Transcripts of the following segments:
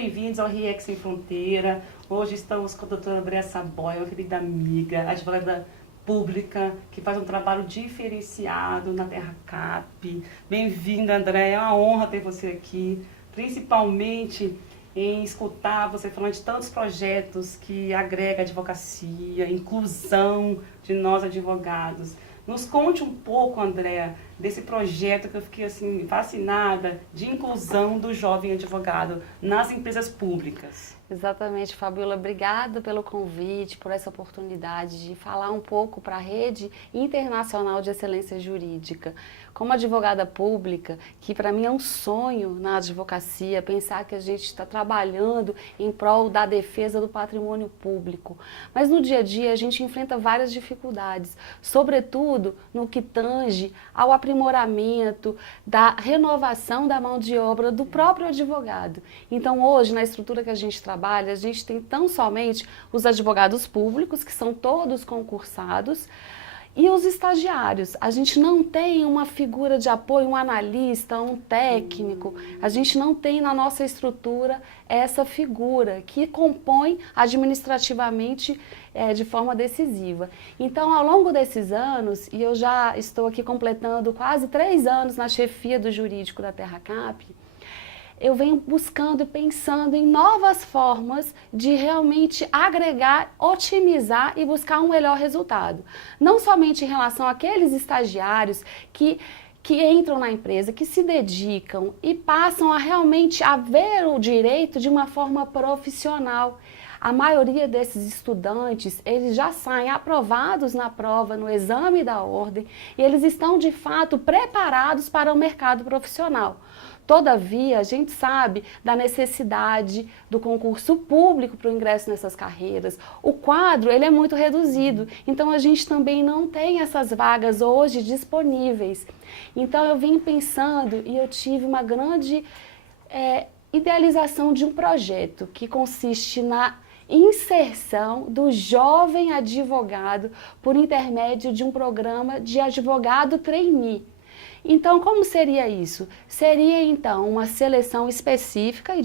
bem-vindos ao RIEC Sem Fronteira. Hoje estamos com a doutora Andréa Saboia, uma querida amiga, advogada pública, que faz um trabalho diferenciado na Terra Cap. Bem-vinda, Andréa, é uma honra ter você aqui, principalmente em escutar você falando de tantos projetos que agrega advocacia, inclusão de nós advogados. Nos conte um pouco, Andréa, desse projeto que eu fiquei assim fascinada, de inclusão do jovem advogado nas empresas públicas. Exatamente, Fabiola. Obrigada pelo convite, por essa oportunidade de falar um pouco para a Rede Internacional de Excelência Jurídica. Como advogada pública, que para mim é um sonho na advocacia, pensar que a gente está trabalhando em prol da defesa do patrimônio público. Mas no dia a dia a gente enfrenta várias dificuldades, sobretudo no que tange ao aprimoramento, da renovação da mão de obra do próprio advogado. Então hoje, na estrutura que a gente trabalha, a gente tem tão somente os advogados públicos, que são todos concursados, e os estagiários. A gente não tem uma figura de apoio, um analista, um técnico. A gente não tem na nossa estrutura essa figura que compõe administrativamente de forma decisiva. Então, ao longo desses anos, e eu já estou aqui completando quase 3 anos na chefia do jurídico da Terra Cap, eu venho buscando e pensando em novas formas de realmente agregar, otimizar e buscar um melhor resultado. Não somente em relação àqueles estagiários que entram na empresa, que se dedicam e passam a realmente a ver o direito de uma forma profissional. A maioria desses estudantes, eles já saem aprovados na prova, no exame da ordem, e eles estão de fato preparados para o mercado profissional. Todavia, a gente sabe da necessidade do concurso público para o ingresso nessas carreiras. O quadro, ele é muito reduzido, então a gente também não tem essas vagas hoje disponíveis. Então eu vim pensando e eu tive uma grande idealização de um projeto que consiste na inserção do jovem advogado por intermédio de um programa de advogado trainee. Então, como seria isso? Seria, então, uma seleção específica e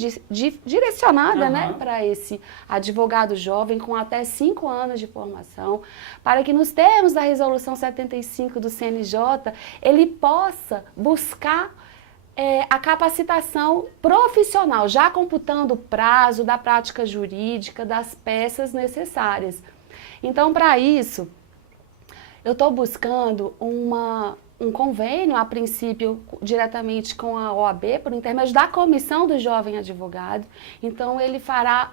direcionada para esse advogado jovem com até 5 anos de formação, para que nos termos da Resolução 75 do CNJ, ele possa buscar a capacitação profissional, já computando o prazo da prática jurídica, das peças necessárias. Então, para isso, eu estou buscando um convênio, a princípio, diretamente com a OAB, por intermédio da Comissão do Jovem Advogado. Então, ele fará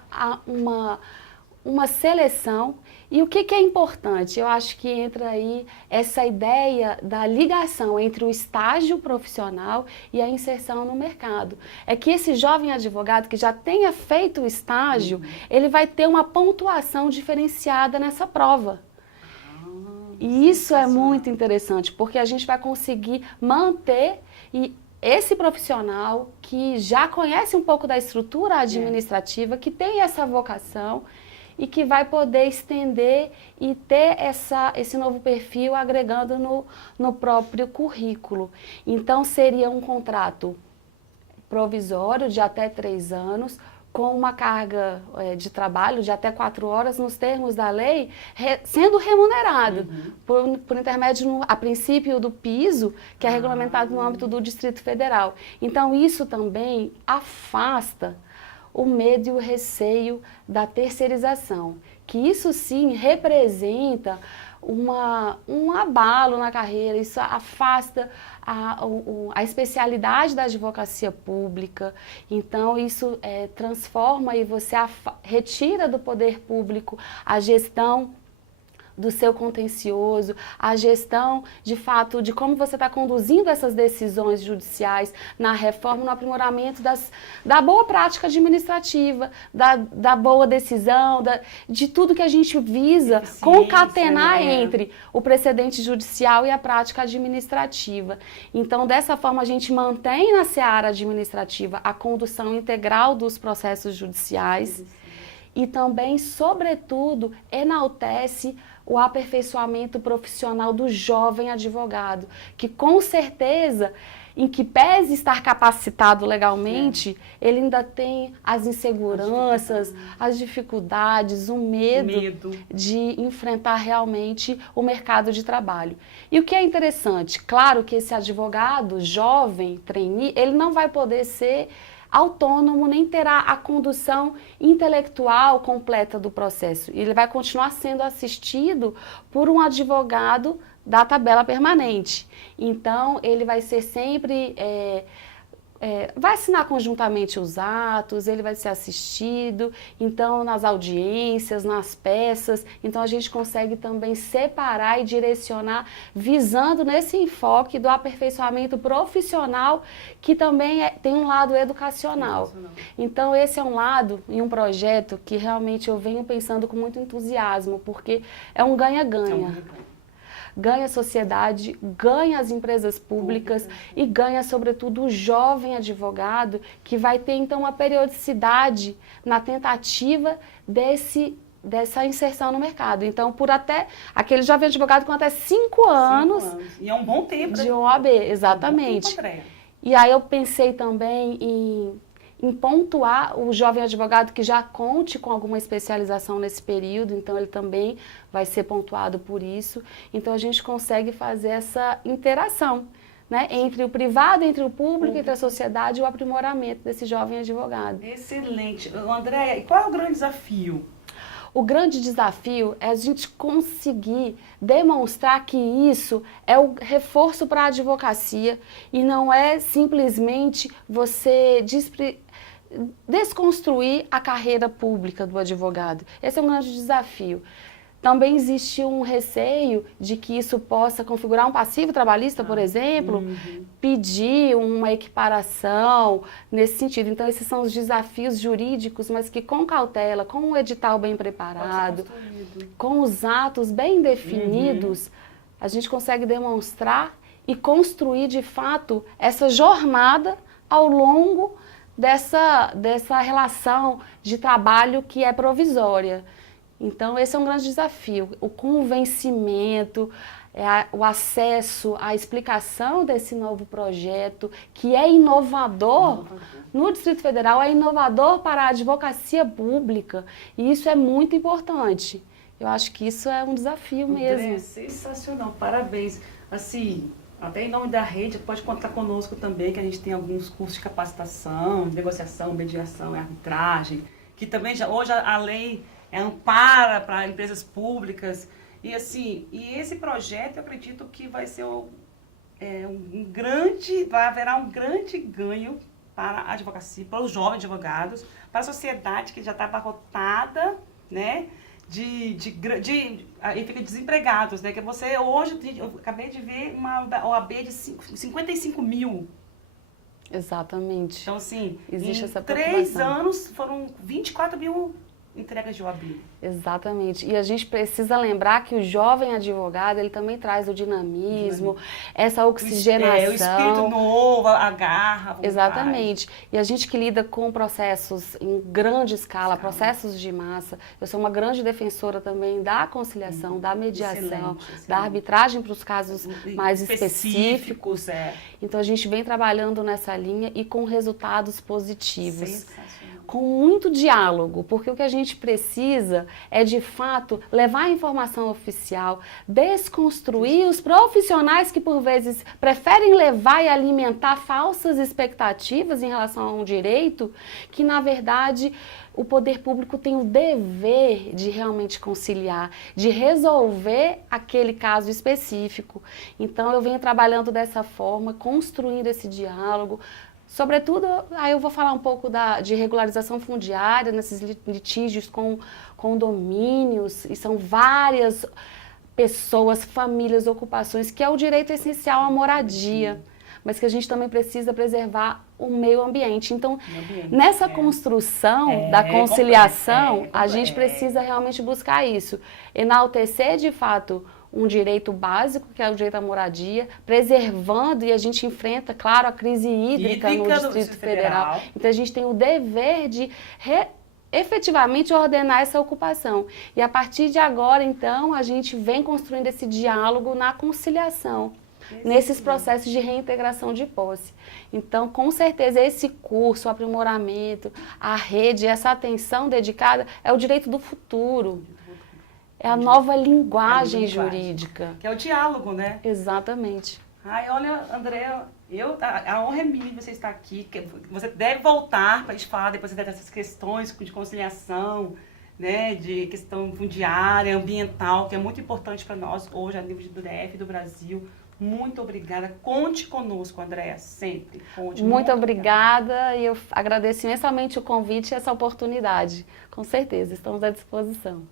uma seleção. E o que é importante? Eu acho que entra aí essa ideia da ligação entre o estágio profissional e a inserção no mercado. É que esse jovem advogado que já tenha feito o estágio, ele vai ter uma pontuação diferenciada nessa prova. E isso é muito interessante, porque a gente vai conseguir manter esse profissional que já conhece um pouco da estrutura administrativa, que tem essa vocação e que vai poder estender e ter esse novo perfil agregando no próprio currículo. Então, seria um contrato provisório de até 3 anos, com uma carga de trabalho de até 4 horas, nos termos da lei, sendo remunerado por intermédio, a princípio, do piso, que é regulamentado no âmbito do Distrito Federal. Então, isso também afasta o medo e o receio da terceirização, que isso sim representa um abalo na carreira, isso afasta a especialidade da advocacia pública. Então isso transforma e você retira do poder público a gestão do seu contencioso, a gestão, de fato, de como você está conduzindo essas decisões judiciais na reforma, no aprimoramento da boa prática administrativa, da boa decisão, de tudo que a gente visa concatenar entre o precedente judicial e a prática administrativa. Então, dessa forma, a gente mantém na seara administrativa a condução integral dos processos judiciais e também, sobretudo, enaltece o aperfeiçoamento profissional do jovem advogado, que com certeza em que pese estar capacitado legalmente, ele ainda tem as inseguranças, as dificuldades, o medo de enfrentar realmente o mercado de trabalho. E o que é interessante, claro que esse advogado jovem, trainee, ele não vai poder ser autônomo, nem terá a condução intelectual completa do processo. Ele vai continuar sendo assistido por um advogado da tabela permanente. Então, ele vai ser sempre, vai assinar conjuntamente os atos, ele vai ser assistido, então, nas audiências, nas peças. Então, a gente consegue também separar e direcionar, visando nesse enfoque do aperfeiçoamento profissional, que também tem um lado educacional. Então, esse é um lado e um projeto que realmente eu venho pensando com muito entusiasmo, porque é um ganha-ganha. Ganha a sociedade, ganha as empresas públicas e ganha, sobretudo, o jovem advogado, que vai ter, então, uma periodicidade na tentativa dessa inserção no mercado. Então, por até aquele jovem advogado com até 5 anos. E é um bom tempo. De OAB, exatamente. E aí eu pensei também em pontuar o jovem advogado que já conte com alguma especialização nesse período, então ele também vai ser pontuado por isso. Então a gente consegue fazer essa interação, né, entre o privado, entre o público, entre a sociedade e o aprimoramento desse jovem advogado. Excelente. Andréia, e qual é o grande desafio? O grande desafio é a gente conseguir demonstrar que isso é o reforço para a advocacia e não é simplesmente você desconstruir a carreira pública do advogado. Esse é um grande desafio. Também existe um receio de que isso possa configurar um passivo trabalhista, por exemplo, pedir uma equiparação nesse sentido. Então, esses são os desafios jurídicos, mas que com cautela, com um edital bem preparado, com os atos bem definidos, a gente consegue demonstrar e construir, de fato, essa jornada ao longo dessa relação de trabalho que é provisória. Então, esse é um grande desafio, o convencimento, o acesso à explicação desse novo projeto, que é inovador no Distrito Federal, é inovador para a advocacia pública, e isso é muito importante. Eu acho que isso é um desafio mesmo. É sensacional, parabéns. Assim, até em nome da rede, pode contar conosco também, que a gente tem alguns cursos de capacitação, negociação, mediação e arbitragem, que também hoje a lei ampara para empresas públicas. E assim, esse projeto eu acredito que vai ser haverá um grande ganho para a advocacia, para os jovens advogados, para a sociedade que já está abarrotada, né, de desempregados, né, que você hoje, eu acabei de ver uma OAB de 55 mil. Exatamente. Então assim, existe essa preocupação. 3 anos foram 24 mil entregas de OAB. Exatamente. E a gente precisa lembrar que o jovem advogado, ele também traz o dinamismo, essa oxigenação. O espírito novo, a garra. Exatamente. E a gente que lida com processos em grande escala, processos de massa, eu sou uma grande defensora também da conciliação, da mediação, da arbitragem para os casos mais específicos. Então a gente vem trabalhando nessa linha e com resultados positivos. Com muito diálogo, porque o que a gente precisa é, de fato, levar a informação oficial, desconstruir os profissionais que, por vezes, preferem levar e alimentar falsas expectativas em relação a um direito, que, na verdade, o poder público tem o dever de realmente conciliar, de resolver aquele caso específico. Então, eu venho trabalhando dessa forma, construindo esse diálogo. Sobretudo, aí eu vou falar um pouco de regularização fundiária, nesses litígios com condomínios, e são várias pessoas, famílias, ocupações, que é o direito essencial à moradia, mas que a gente também precisa preservar o meio ambiente. Então, nessa construção da conciliação, a gente precisa realmente buscar isso, enaltecer de fato um direito básico, que é o direito à moradia, preservando, e a gente enfrenta, claro, a crise hídrica no Distrito Federal. Então, a gente tem o dever de efetivamente ordenar essa ocupação. E a partir de agora, então, a gente vem construindo esse diálogo na conciliação, nesses processos de reintegração de posse. Então, com certeza, esse curso, o aprimoramento, a rede, essa atenção dedicada é o direito do futuro. É a nova linguagem jurídica. Que é o diálogo, né? Exatamente. Ai, olha, Andréa, a honra é minha você estar aqui. Você deve voltar para a gente falar depois dessas questões de conciliação, né, de questão fundiária, ambiental, que é muito importante para nós hoje, a nível do DF, do Brasil. Muito obrigada. Conte conosco, Andréa, sempre. Conte. Muito obrigada e eu agradeço imensamente o convite e essa oportunidade. Com certeza, estamos à disposição.